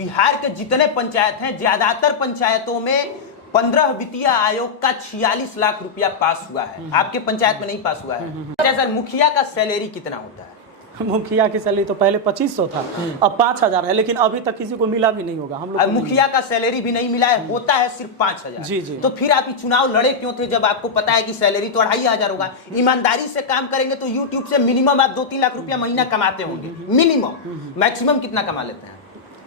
बिहार के जितने पंचायत हैं ज्यादातर पंचायतों में 15 वित्तीय आयोग का 46 लाख रुपया पास हुआ है। आपके पंचायत में नहीं पास हुआ है। जैसा मुखिया का सैलरी कितना होता है? मुखिया की सैलरी तो पहले 2500 था, अब 5000 है, लेकिन अभी तक किसी को मिला भी नहीं होगा। हम लोग मुखिया का सैलरी भी नहीं मिला है, होता है सिर्फ 5000। जी जी। तो फिर आप चुनाव लड़े क्यों थे जब आपको पता है कि सैलरी तो 2500 होगा? ईमानदारी से काम करेंगे तो यूट्यूब से मिनिमम आप 2-3 लाख रुपया महीना कमाते होंगे, मिनिमम। मैक्सिमम कितना कमा लेते हैं?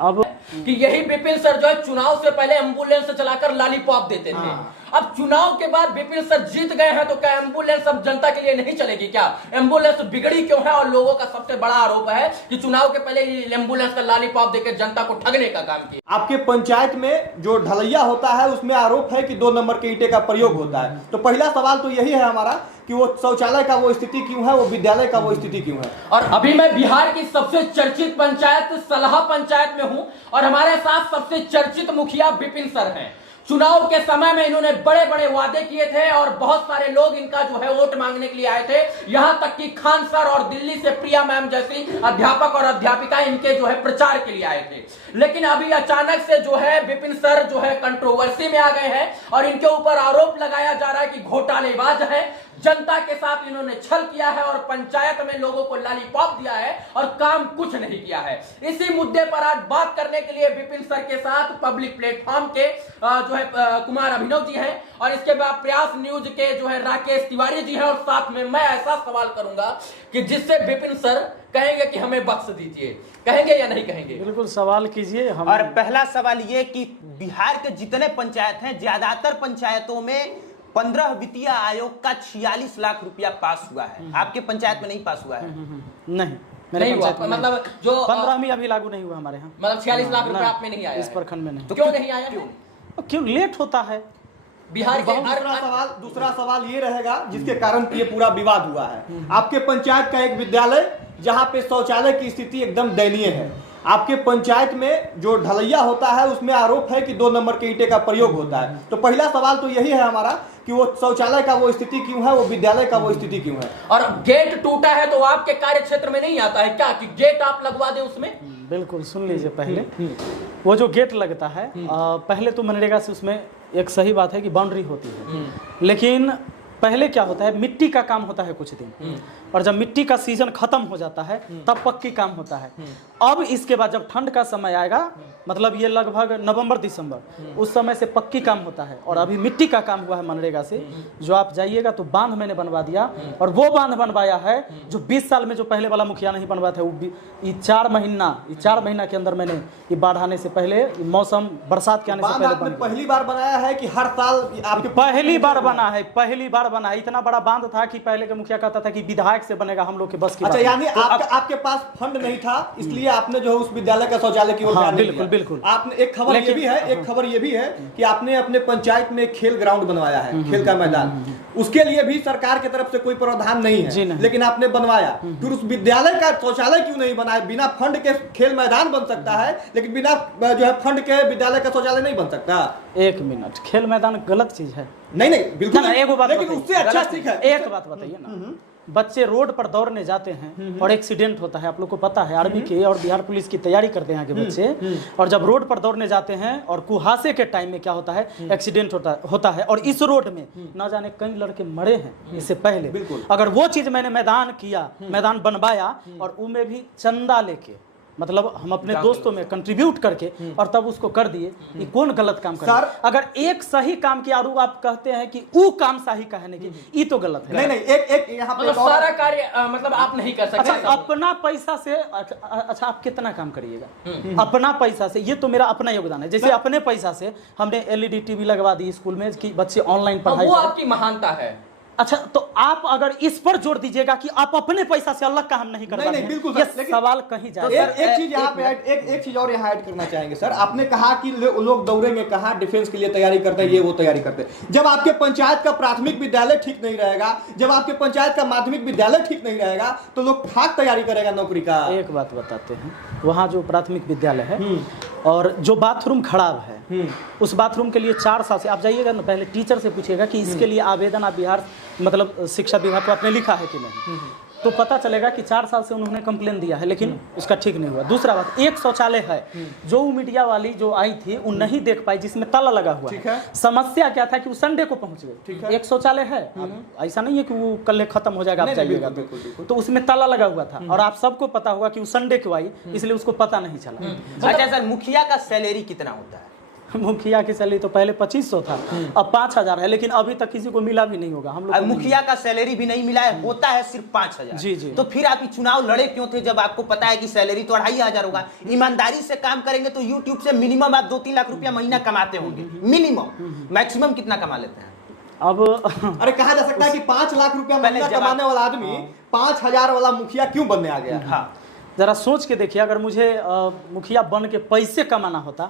अब कि यही विपिन सर जो है चुनाव से पहले एम्बुलेंस चलाकर लॉलीपॉप देते थे। अब चुनाव के बाद विपिन सर जीत गए हैं तो क्या एम्बुलेंस अब जनता के लिए नहीं चलेगी क्या? एम्बुलेंस बिगड़ी क्यों है? और लोगों का सबसे बड़ा आरोप है कि चुनाव के पहले एम्बुलेंस का लॉलीपॉप देकर जनता को ठगने का काम किया। आपके पंचायत में जो ढलैया होता है उसमें आरोप है कि 2 नंबर के ईंटे का प्रयोग होता है। तो पहला सवाल तो यही है हमारा कि वो शौचालय का वो स्थिति क्यों है, वो विद्यालय का वो स्थिति क्यों है। और अभी मैं बिहार की सबसे चर्चित पंचायत सलाह पंचायत में हूं और हमारे साथ सबसे चर्चित मुखिया विपिन सर हैं। चुनाव के समय में इन्होंने बड़े बड़े वादे किए थे और बहुत सारे लोग इनका जो है वोट मांगने के लिए आए थे। यहां तक कि खान सर और दिल्ली से प्रिया मैम जैसी अध्यापक और अध्यापिका इनके जो है प्रचार के लिए आए थे। लेकिन अभी अचानक से जो है विपिन सर जो है कंट्रोवर्सी में आ गए हैं और इनके ऊपर आरोप लगाया जा रहा है कि घोटालेबाज है। जनता के साथ इन्होंने छल किया है और पंचायत में लोगों को लॉलीपॉप दिया है और काम कुछ नहीं किया है। इसी मुद्दे पर आज बात करने के लिए विपिन सर के साथ पब्लिक प्लेटफॉर्म के जो है कुमार अभिनव जी हैं और इसके बाद प्रयास न्यूज के जो है राकेश तिवारी जी हैं और साथ में मैं ऐसा सवाल करूंगा कि जिससे विपिन सर कहेंगे कि हमें बख्श दीजिए। कहेंगे या नहीं कहेंगे? बिल्कुल सवाल कीजिए। और पहला सवाल ये कि बिहार के जितने पंचायत हैं ज्यादातर पंचायतों में 15 वित्तीय आयोग का 46 लाख रुपया पास हुआ है। आपके पंचायत में नहीं पास हुआ है? नहीं, नहीं हुआ। मतलब जो 15वीं अभी लागू नहीं हुआ हमारे यहाँ। मतलब 46 लाख रुपया आप में नहीं आया इस प्रखंड में नहीं। तो क्यों नहीं आया? क्यों लेट होता है? बिहार के दूसरा सवाल ये रहेगा जिसके कारण ये पूरा विवाद हुआ है। आपके पंचायत का एक विद्यालय जहाँ पे शौचालय की स्थिति एकदम दयनीय है। आपके पंचायत में जो ढलैया होता है उसमें आरोप है कि 2 नंबर के ईंटे का प्रयोग होता है। तो पहला सवाल तो यही है हमारा कि वो शौचालय का वो स्थिति क्यों है, वो विद्यालय का वो स्थिति क्यों है। और गेट टूटा है तो आपके कार्य क्षेत्र में नहीं आता है क्या कि गेट आप लगवा दें उसमें? बिल्कुल, सुन लीजिए। पहले वो जो गेट लगता है पहले तो मनरेगा से उसमें एक सही बात है कि बाउंड्री होती है, लेकिन पहले क्या होता है मिट्टी का काम होता है कुछ दिन, और जब मिट्टी का सीजन खत्म हो जाता है तब पक्की काम होता है। अब इसके बाद जब ठंड का समय आएगा, मतलब ये लगभग नवंबर दिसंबर, उस समय से पक्की काम होता है। और अभी मिट्टी का काम हुआ है मनरेगा से। जो आप जाइएगा तो बांध मैंने बनवा दिया, और वो बांध बनवाया है जो 20 साल में जो पहले वाला मुखिया नहीं बनवाया था। वो ये 4 महीना के अंदर मैंने ये बाढ़ आने से पहले, मौसम बरसात के आने से पहले पहली बार बनाया है कि हर साल आपके पहली बार बना है? पहली बार बना है। इतना बड़ा बांध था कि पहले के मुखिया कहता था कि विधायक से बनेगा, हम लोग के बस की। अच्छा, यानी आपके पास फंड नहीं था, इसलिए आपने जो है उस विद्यालय का शौचालय की ओर ध्यान नहीं दिया। बिल्कुल। आपने एक खबर ये भी है कि आपने अपने पंचायत में खेल ग्राउंड बनवाया है, खेल का मैदान। उसके लिए भी सरकार की तरफ से कोई प्रावधान नहीं है, लेकिन आपने बनवाया। फिर उस विद्यालय का शौचालय क्यों नहीं बनाया? बिना फंड के खेल मैदान बन सकता है, लेकिन बिना जो है फंड के विद्यालय का शौचालय नहीं बन सकता। 1 मिनट, खेल मैदान गलत चीज है? नहीं, बिल्कुल। लेकिन उससे अच्छा ठीक है। एक बात बताइए ना, बच्चे रोड पर दौड़ने जाते हैं और एक्सीडेंट होता है। आप लोग को पता है, आर्मी के और बिहार पुलिस की तैयारी करते हैं आगे बच्चे, और जब रोड पर दौड़ने जाते हैं और कुहासे के टाइम में क्या होता है, एक्सीडेंट होता है। और इस रोड में न जाने कई लड़के मरे हैं इससे पहले। अगर वो चीज मैंने मैदान बनवाया और उनमें भी चंदा लेके, मतलब हम अपने दोस्तों में कंट्रीब्यूट करके और तब उसको कर दिए, ये कौन गलत काम कर? अगर एक सही काम किया और आप कहते हैं कि वो काम सही कहने की, ये तो गलत है। नहीं, एक यहाँ पे सारा कार्य मतलब आप नहीं कर सकते। अच्छा, अपना पैसा से, अच्छा आप कितना काम करिएगा अपना पैसा से? ये तो मेरा अपना योगदान है। जैसे अपने पैसा से हमने LED टीवी लगवा दी स्कूल में कि बच्चे ऑनलाइन पढ़ाई, वो आपकी महानता है। अच्छा, तो आप अगर इस पर जोर दीजिएगा कि आप अपने पैसा से अलग काम नहीं कर रहे हैं, बिल्कुल ये सवाल कहीं जाएगा। एक चीज यहाँ पे एक चीज और यहाँ ऐड करना चाहेंगे सर। आपने कहा कि लोग दौड़ेंगे, कहा डिफेंस के लिए तैयारी करते हैं, ये वो तैयारी करते हैं। जब आपके पंचायत का प्राथमिक विद्यालय ठीक नहीं रहेगा, जब आपके पंचायत का माध्यमिक विद्यालय ठीक नहीं रहेगा, तो लोग खाक तैयारी करेगा नौकरी का। एक बात बताते हैं, वहाँ जो प्राथमिक विद्यालय है और जो बाथरूम खराब है, उस बाथरूम के लिए 4 साल से आप जाइएगा ना, पहले टीचर से पूछिएगा कि इसके लिए आवेदन आप बिहार मतलब शिक्षा विभाग को आपने लिखा है कि नहीं। तो पता चलेगा कि 4 साल से उन्होंने कंप्लेन दिया है लेकिन उसका ठीक नहीं हुआ। दूसरा बात, एक शौचालय है जो मीडिया वाली जो आई थी वो नहीं देख पाई, जिसमें ताला लगा हुआ है। समस्या क्या था कि वो संडे को पहुंच गए। एक शौचालय है, ऐसा नहीं है कि वो कल खत्म हो जाएगा आप जाइएगा, तो उसमें ताला लगा हुआ था और आप सबको पता होगा कि वो संडे को आई, इसलिए उसको पता नहीं चला। अच्छा सर, मुखिया का सैलरी कितना होता है? मुखिया की सैलरी तो पहले 2500 था, अब 5000 है, लेकिन अभी तक किसी को मिला भी नहीं होगा। हम लोग मुखिया का सैलरी भी नहीं मिला है, होता है सिर्फ 5000। जी जी। तो फिर आप ये चुनाव लड़े क्यों थे जब आपको पता है कि सैलरी तो 2500 होगा? ईमानदारी से काम करेंगे तो यूट्यूब से मिनिमम आप 2-3 लाख रुपया महीना कमाते होंगे, मिनिमम। मैक्सिमम कितना कमा लेते हैं? अब अरे कहा जा सकता है कि 5 लाख रुपया महीना कमाने वाला आदमी 5000 वाला मुखिया क्यों बनने आ गया? हाँ, जरा सोच के देखिए, अगर मुझे मुखिया बन के पैसे कमाना होता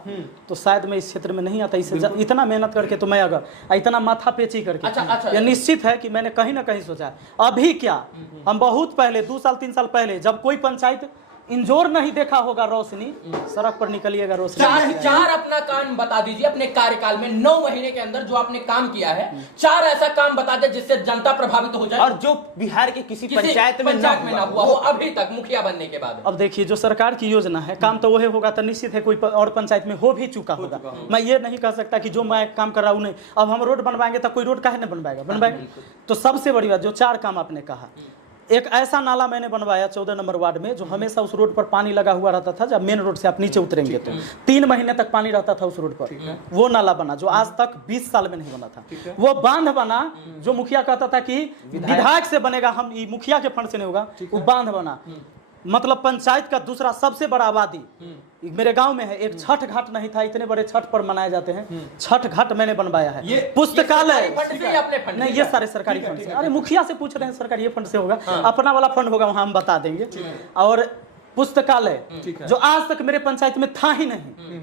तो शायद मैं इस क्षेत्र में नहीं आता। इसे इतना मेहनत करके तो मैं अगर इतना माथा पेची करके अच्छा। यह निश्चित है कि मैंने कहीं ना कहीं सोचा है। अभी क्या, हम बहुत पहले 2 साल 3 साल पहले जब कोई पंचायत इंजोर नहीं देखा होगा, रोशनी सड़क पर निकलिएगा रोशनी। चार अपना काम बता दीजिए अपने कार्यकाल में 9 महीने के अंदर जो आपने काम किया है, 4 ऐसा काम बता दे जिससे जनता प्रभावित हो जाए और जो बिहार के किसी पंचायत में ना हुआ हो अभी तक मुखिया बनने के बाद। अब देखिए, जो सरकार की योजना है, काम तो वही होगा तो निश्चित है कोई और पंचायत में हो भी चुका होगा। मैं ये नहीं कह सकता कि जो मैं काम कर रहा हूँ नहीं, अब हम रोड बनवाएंगे तो कोई रोड काहे नहीं बनवाएगा। तो सबसे बड़ी बात, जो 4 काम आपने कहा, एक ऐसा नाला मैंने बनवाया 14 नंबर वार्ड में, जो हमेशा उस रोड पर पानी लगा हुआ रहता था। जब मेन रोड से आप नीचे उतरेंगे तो 3 महीने तक पानी रहता था उस रोड पर। वो नाला बना जो आज तक 20 साल में नहीं बना था। वो बांध बना जो मुखिया कहता था कि विधायक से बनेगा, हम मुखिया के फंड से नहीं होगा। वो बांध बना, मतलब पंचायत का दूसरा सबसे बड़ा आबादी मेरे गांव में है। एक छठ घाट नहीं था, इतने बड़े छठ पर मनाए जाते हैं, छठ घाट मैंने बनवाया है। पुस्तकालय नहीं, ये सारे सरकारी फंड से। अरे मुखिया से पूछ रहे हैं, सरकारी ये फंड से होगा, अपना वाला फंड होगा वहां हम बता देंगे। और पुस्तकालय जो आज तक मेरे पंचायत में था ही नहीं,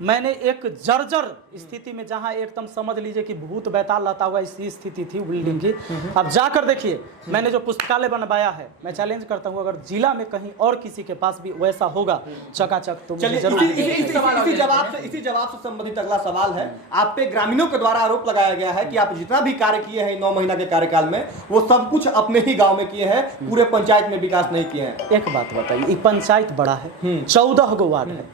मैंने एक जर्जर स्थिति में, जहां एकदम समझ लीजिए कि भूत बैताल लाता हुआ इसी स्थिति थी बिल्डिंग की। अब जाकर देखिए मैंने जो पुस्तकालय बनवाया है, मैं चैलेंज करता हूं अगर जिला में कहीं और किसी के पास भी वैसा होगा चकाचक, तो चलिए इसी जवाब से संबंधित अगला सवाल है। आप पे ग्रामीणों के द्वारा आरोप लगाया गया है कि आप जितना भी कार्य किए हैं 9 महीना के कार्यकाल में, वो सब कुछ अपने ही गाँव में किए हैं, पूरे पंचायत में विकास नहीं किए हैं। एक बात बताइए, पंचायत बड़ा है, 14 गो वार्ड है,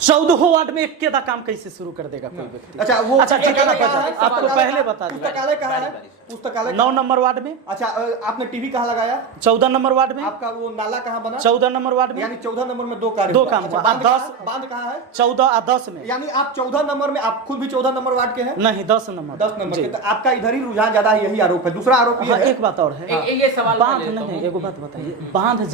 14 वार्ड में एक केदा काम कैसे शुरू कर देगा कोई व्यक्ति? अच्छा, वो ठिकाना आपको पहले बता दूं, पुस्तकालय कहाँ है? पुस्तकालय 9 नंबर वार्ड में। अच्छा, आपने टीवी कहाँ लगाया? 14 नंबर वार्ड में। आपका वो नाला कहाँ बना? 14 नंबर वार्ड में। यानी 14 नंबर में 2 कार्य, 2 काम। अच्छा, बांध कहाँ है? 14 और 10 में। यानी आप 14 नंबर में, आप खुद भी 14 नंबर वार्ड के हैं? नहीं, 10 नंबर। 10 नंबर के, तो आपका इधर ही रुझान ज्यादा है, यही आरोप है। दूसरा आरोप ये है, एक बात और है, ये सवाल बांध नहीं, एगो बात बताइए, बांध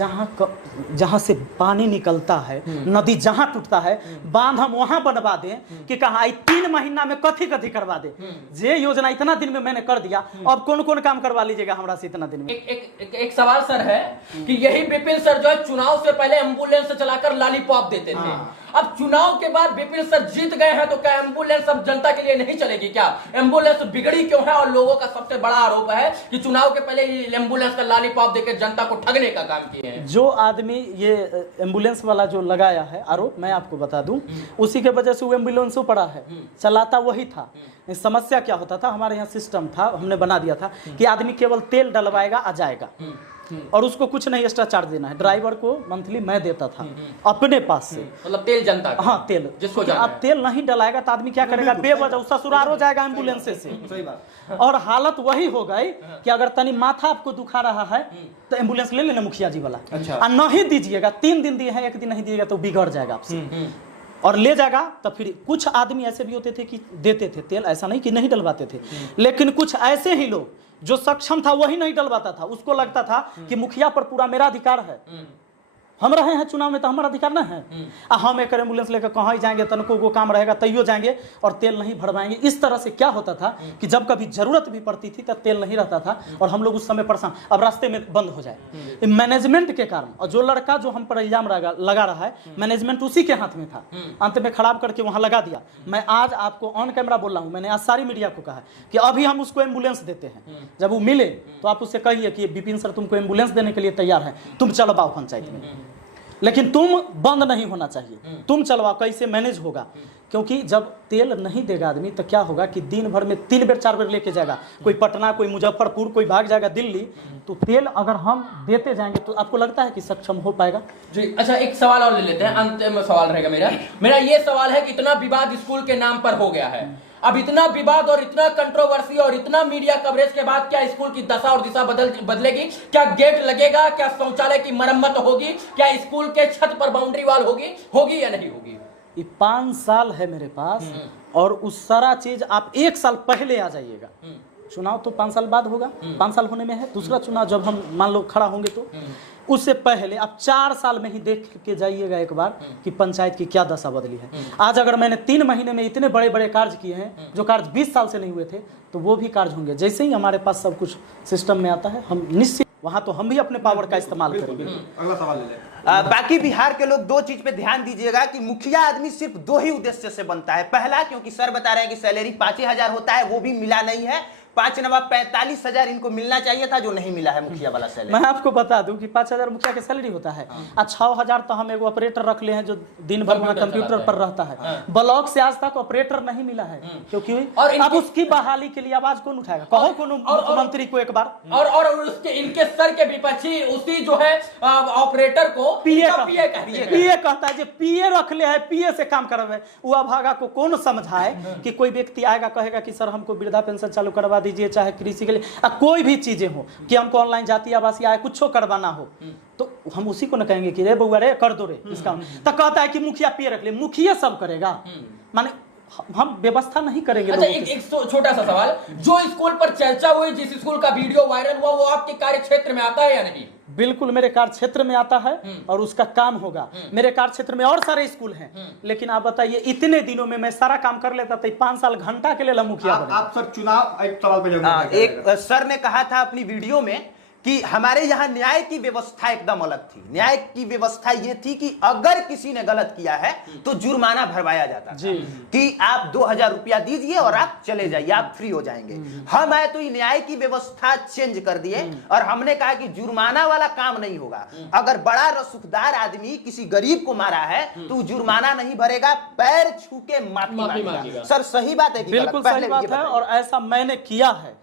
जहाँ से पानी निकलता है, नदी जहाँ टूटता है, बांध हम वहां बनवा दें कि कहा 3 महीना में कथी करवा दे। ये योजना इतना दिन में मैंने कर दिया, अब कौन कौन काम करवा लीजिएगा हमरा से इतना दिन में? एक सवाल सर है कि यही विपिन सर जो है चुनाव से पहले एम्बुलेंस चलाकर लॉलीपॉप देते थे। अब चुनाव के बाद विपिन सर जीत गए हैं तो क्या एम्बुलेंस अब जनता के लिए नहीं चलेगी? क्या एम्बुलेंस बिगड़ी क्यों है? और लोगों का सबसे बड़ा आरोप है कि चुनाव के पहले एम्बुलेंस का लॉलीपॉप देकर जनता को ठगने का काम किए हैं। जो आदमी ये एम्बुलेंस वाला जो लगाया है आरोप, मैं आपको बता दूं, उसी के वजह से वो एम्बुलेंस पड़ा है, चलाता वही था। समस्या क्या होता था, हमारे यहाँ सिस्टम था, हमने बना दिया था कि आदमी केवल तेल डलवाएगा आ जाएगा और उसको कुछ नहीं एक्स्ट्रा चार्ज देना है। ड्राइवर को मंथली मैं देता था अपने पास से, मतलब तेल जनता का। हाँ, तेल जिसको आप तेल नहीं डलाएगा तो आदमी क्या करेगा, बेवजह ससुराल हो जाएगा एम्बुलेंस से। सही बात। और हालत वही हो गई कि अगर तनी माथा आपको दुखा रहा है तो एम्बुलेंस ले लेना मुखिया जी वाला। अच्छा। और नहीं दीजिएगा, 3 दिन दिए हैं, 1 दिन नहीं दिएगा तो बिगड़ जाएगा आपसे और ले जाएगा। तो फिर कुछ आदमी ऐसे भी होते थे कि देते थे तेल, ऐसा नहीं कि नहीं डलवाते थे, लेकिन कुछ ऐसे ही लोग जो सक्षम था वही नहीं डलवाता था। उसको लगता था कि मुखिया पर पूरा मेरा अधिकार है, हम रहे हैं चुनाव में तो हमारा अधिकार ना है। हम एक एम्बुलेंस लेकर कहाँ जाएंगे, तनको वो काम रहेगा तैयो जाएंगे और तेल नहीं भरवाएंगे। इस तरह से क्या होता था कि जब कभी जरूरत भी पड़ती थी तब तेल नहीं रहता था और हम लोग उस समय परेशान, अब रास्ते में बंद हो जाए मैनेजमेंट के कारण। और जो लड़का जो हम पर इल्जाम लगा रहा है, मैनेजमेंट उसी के हाथ में था, अंत में खराब करके वहां लगा दिया। मैं आज आपको ऑन कैमरा बोल रहा हूं, मैंने आज सारी मीडिया को कहा कि अभी हम उसको एम्बुलेंस देते हैं, जब वो मिले तो आप उससे कहिए कि विपिन सर तुमको एम्बुलेंस देने के लिए तैयार है, तुम चलवाओ पंचायत में, लेकिन तुम बंद नहीं होना चाहिए, तुम चलवाओ। कैसे मैनेज होगा क्योंकि जब तेल नहीं देगा आदमी तो क्या होगा कि दिन भर में 3 बेर 4 बेर लेके जाएगा, कोई पटना, कोई मुजफ्फरपुर, कोई भाग जाएगा दिल्ली। तो तेल अगर हम देते जाएंगे तो आपको लगता है कि सक्षम हो पाएगा? जी अच्छा, एक सवाल और ले लेते हैं, अंतिम सवाल रहेगा मेरा ये सवाल है कि इतना विवाद स्कूल के नाम पर हो गया है, अब इतना विवाद और इतना कंट्रोवर्सी और इतना मीडिया कवरेज के बाद क्या स्कूल की दशा और दिशा बदलेगी? क्या गेट लगेगा? क्या शौचालय की मरम्मत होगी? क्या स्कूल के छत पर बाउंड्री वॉल होगी या नहीं होगी? ये 5 साल है मेरे पास और उस सारा चीज आप 1 साल पहले आ जाइएगा। चुनाव तो 5 साल बाद होगा, 5 साल होने में है, दूसरा चुनाव जब हम मान लो खड़ा होंगे तो उससे पहले आप 4 साल में ही देख के जाइएगा एक बार कि पंचायत की क्या दशा बदली है। आज अगर मैंने 3 महीने में इतने बड़े बड़े कार्य किए हैं जो कार्य 20 साल से नहीं हुए थे, तो वो भी कार्य होंगे। जैसे ही हमारे पास सब कुछ सिस्टम में आता है, हम निश्चित वहां तो हम भी अपने पावर का इस्तेमाल करेंगे। अगला सवाल ले लें। बाकी बिहार के लोग 2 चीज पे ध्यान दीजिएगा कि मुखिया आदमी सिर्फ 2 ही उद्देश्य से बनता है। पहला, क्योंकि सर बता रहे हैं कि सैलरी 5,000 होता है, वो भी मिला नहीं है। 5 नवा 45,000 इनको मिलना चाहिए था, जो नहीं मिला है मुखिया वाला सैलरी। मैं आपको बता दूं कि 5,000 मुखिया की सैलरी होता है और 6,000 तो हम एक ऑपरेटर रख ले हैं जो दिन भर में कंप्यूटर पर रहता है। ब्लॉक से आज तक ऑपरेटर नहीं मिला है, क्योंकि अब उसकी बहाली के लिए आवाज कौन उठाएगा? कहो कोनो मुख्यमंत्री को एक बार। और उसके इनके सर के विपक्षी उसी जो है ऑपरेटर को पीए कहता है, पीए रख ले है, पीए से काम करवाए। वो अभागा को कौन समझाए कि कोई व्यक्ति आएगा कहेगा कि सर हमको वृद्धा पेंशन चालू करवा दीजिए, चाहे कृषि के लिए कोई भी चीजें हो, कि हमको ऑनलाइन जाति आवासीय आय कुछ करवाना हो, तो हम उसी को न कहेंगे कि रे बउआ रे कर दो रे इसका। तो कहता है कि मुखिया पीए रख ले, मुखिया सब करेगा, माने हम व्यवस्था नहीं करेंगे। अच्छा, एक छोटा सा सवाल, जो स्कूल पर चर्चा हुई, जिस स्कूल का वीडियो वायरल हुआ, वो आपके कार्य क्षेत्र में आता है या नहीं? बिल्कुल मेरे कार्य क्षेत्र में आता है और उसका काम होगा। मेरे कार्य क्षेत्र में और सारे स्कूल हैं, लेकिन आप बताइए इतने दिनों में मैं सारा काम कर लेता था, 5 साल घंटा के लिए मुखिया आप सर चुनाव, एक सवाल पे एक सर ने कहा था अपनी वीडियो में कि हमारे यहाँ न्याय की व्यवस्था एकदम अलग थी। न्याय की व्यवस्था ये थी कि अगर किसी ने गलत किया है तो जुर्माना भरवाया जाता था कि आप 2,000 रुपया दीजिए और आप चले जाइए, आप फ्री हो जाएंगे। हम आए तो न्याय की व्यवस्था चेंज कर दिए और हमने कहा कि जुर्माना वाला काम नहीं होगा। अगर बड़ा रसूखदार आदमी किसी गरीब को मारा है तो जुर्माना नहीं भरेगा, पैर छू के माफी मांगेगा। सर सही बात है कि बिल्कुल सही बात है और ऐसा मैंने किया है।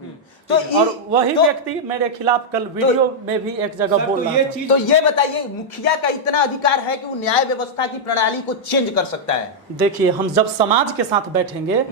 और वही व्यक्ति मेरे खिलाफ कल वीडियो में भी एक जगह बोल रहा है। तो ये बताइए, मुखिया का इतना अधिकार है कि वो न्याय व्यवस्था की प्रणाली को चेंज कर सकता है? देखिए, हम जब समाज के साथ बैठेंगे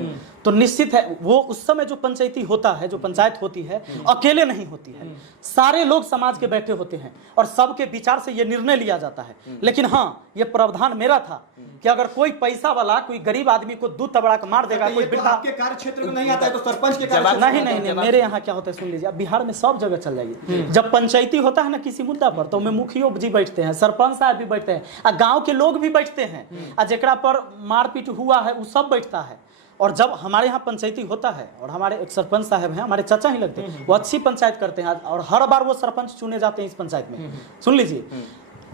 तो निश्चित है वो उस समय जो पंचायती होता है, जो पंचायत होती है, अकेले नहीं होती है, सारे लोग समाज के बैठे होते हैं और सबके विचार से ये निर्णय लिया जाता है। लेकिन हाँ, ये प्रावधान मेरा था कि अगर कोई पैसा वाला कोई गरीब आदमी को दूध तबड़ा के मार देगा, कोई वृद्धा, आपके कार्य क्षेत्र में नहीं आता है तो सरपंच के कार्य नहीं, मेरे यहाँ क्या होता है सुन लीजिए, बिहार में सब जगह चल जाइए। जब पंचायती होता है ना किसी मुद्दा पर, तो में मुखिया जी बैठते हैं, सरपंच साहब भी बैठते हैं, गांव के लोग भी बैठते हैं, जेकरा पर मारपीट हुआ है वो सब बैठता है। और जब हमारे यहाँ पंचायती होता है और हमारे एक सरपंच साहब हैं, हमारे चाचा ही लगते हैं, वो अच्छी पंचायत करते हैं और हर बार वो सरपंच चुने जाते हैं इस पंचायत में। सुन लीजिए,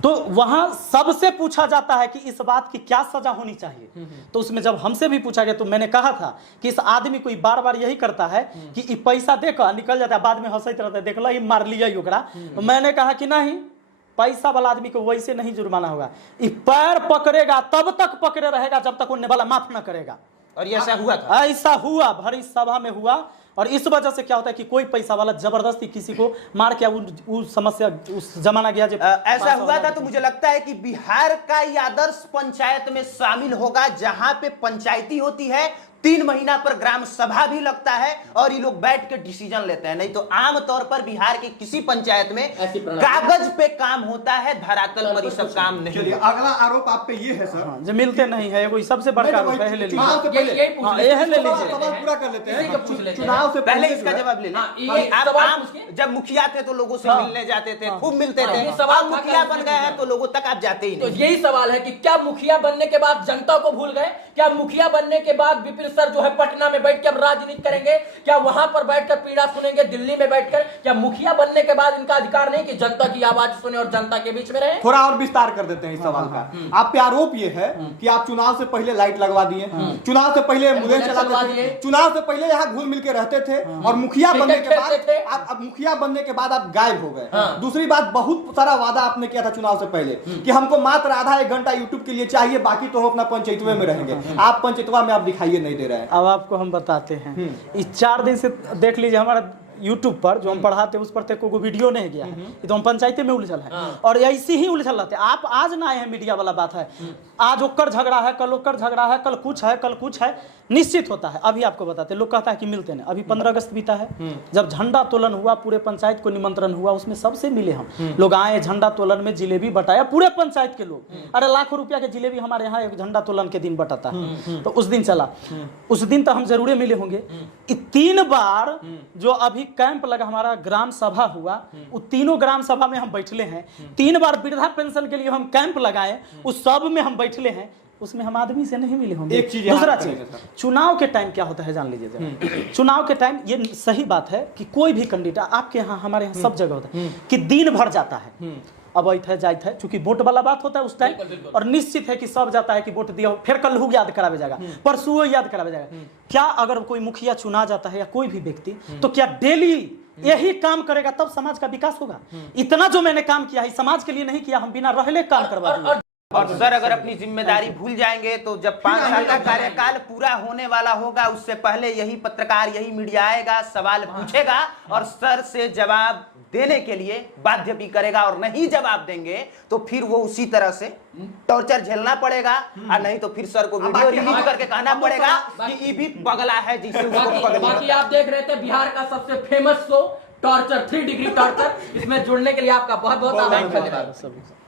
तो वहां सबसे पूछा जाता है कि इस बात की क्या सजा होनी चाहिए। तो उसमें जब हमसे भी पूछा गया तो मैंने कहा था कि इस आदमी को बार बार यही करता है कि पैसा देकर निकल जाता है, बाद में हंसते रहता है, देख लो मार लिया ओकरा। तो मैंने कहा कि नहीं, पैसा वाला आदमी को वैसे नहीं जुर्माना होगा, पैर पकड़ेगा तब तक पकड़े रहेगा जब तक उन्हें वाला माफ न करेगा। और ये ऐसा हुआ था? ऐसा हुआ, भरी सभा में हुआ। और इस वजह से क्या होता है कि कोई पैसा वाला जबरदस्ती किसी को मार के उस समस्या उस जमाना गया जब ऐसा हुआ था। तो मुझे लगता है कि बिहार का ये आदर्श पंचायत में शामिल होगा, जहां पे पंचायती होती है, 3 महीना पर ग्राम सभा भी लगता है और ये लोग बैठ के डिसीजन लेते हैं। नहीं तो आमतौर पर बिहार के किसी पंचायत में कागज पे काम होता है, धरातल पर सब काम नहीं। चलिए, अगला आरोप आप पे ये है सर, जो मिलते नहीं है, वो सबसे बड़का आरोप है। ले लीजिए, सवाल पूरा कर लेते हैं, चुनाव से पहले इसका जवाब ले लें। आप जब मुखिया थे तो लोगों से मिलने जाते थे, खूब मिलते थे, अब मुखिया बन गए हैं तो लोगों तक आप जाते ही नहीं। तो यही सवाल है कि क्या मुखिया बनने के बाद जनता को भूल गए? क्या मुखिया बनने के बाद विपिन सर जो है पटना में बैठ के अब राजनीति करेंगे? क्या वहां पर बैठकर पीड़ा सुनेंगे? दिल्ली में बैठकर? क्या मुखिया बनने के बाद इनका अधिकार नहीं कि जनता की आवाज सुने और जनता के बीच में रहे? थोड़ा और विस्तार कर देते हैं इस सवाल का। आप पे आरोप ये है कि आप चुनाव से पहले लाइट लगवा दिए, चुनाव से पहले एम्बुलेंस चलाते थे, चुनाव से पहले यहाँ घुल मिल के रहते थे, और मुखिया बनने के बाद अब मुखिया बनने के बाद आप गायब हो गए। दूसरी बात, बहुत सारा वादा आपने किया था चुनाव से पहले कि हमको मात्र आधा एक घंटा यूट्यूब के लिए चाहिए, बाकी तो हम अपना पंचायतवे में रहेंगे। आप पंचायतवा में आप दिखाइए नहीं दे रहे हैं। अब आपको हम बताते हैं, इस 4 दिन से देख लीजिए हमारा यूट्यूब पर जो हम पढ़ाते हैं उस पर तक कोई वीडियो नहीं गया है। ये तो हम पंचायती में उलझल है और ऐसे ही उलझल रहते हैं। आप आज ना आए हैं, मीडिया वाला बात है, आज ओकर झगड़ा है, कल ओकर झगड़ा है, कल कुछ है, कल कुछ है, निश्चित होता है। अभी आपको बताते हैं, लोग कहता है कि मिलते नहीं। अभी 15 अगस्त बीता है, जब झंडा तोलन हुआ, पूरे पंचायत को निमंत्रण हुआ, उसमें सबसे मिले हम लोग, आए झंडा तोलन में, जिलेबी बटाया पूरे पंचायत के लोग। अरे लाखों रुपया के जिलेबी हमारे यहाँ एक झंडा तोलन के दिन बटाता है, तो उस दिन चला, उस दिन तो हम जरूर मिले होंगे। 3 बार जो अभी कैंप लगा, हमारा ग्राम सभा हुआ, वो तीनों ग्राम सभा में हम बैठले हैं। 3 बार वृद्धा पेंशन के लिए हम कैंप लगाए, उस सब में हम बैठले हैं, उसमें हम आदमी से नहीं मिले होंगे। एक चीज, दूसरा चीज, चुनाव के टाइम क्या होता है जान लीजिए। चुनाव के टाइम ये सही बात है कि कोई भी कैंडिडेट, आपके यहाँ हमारे यहाँ सब जगह होता है कि दिन भर जाता है, अब ऐत है जाइत है, चूंकि वोट वाला बात होता है उस टाइम, और निश्चित है कि सब जाता है कि वोट दिया, फिर कल याद करावे जाएगा, परसों याद करावे जाएगा। क्या अगर कोई मुखिया चुना जाता है या कोई भी व्यक्ति, तो क्या डेली यही काम करेगा तब समाज का विकास होगा? इतना जो मैंने काम किया है समाज के लिए नहीं किया, हम बिना रहले काम करवा दिए। और सर अगर अपनी जिम्मेदारी भूल जाएंगे तो जब 5 साल का कार्यकाल पूरा होने वाला होगा, उससे पहले यही पत्रकार, यही मीडिया आएगा, सवाल पूछेगा और सर से जवाब देने के लिए बाध्य भी करेगा, और नहीं जवाब देंगे तो फिर वो उसी तरह से टॉर्चर झेलना पड़ेगा, और नहीं तो फिर सर को वीडियो रिलीज करके कहना पड़ेगा कि ये भी पगला है जिसे उसको बाकी आप देख रहे थे बिहार का सबसे famous show torture, 3 degree torture. इसमें जुड़ने के लिए आपका बहुत बहुत आभार।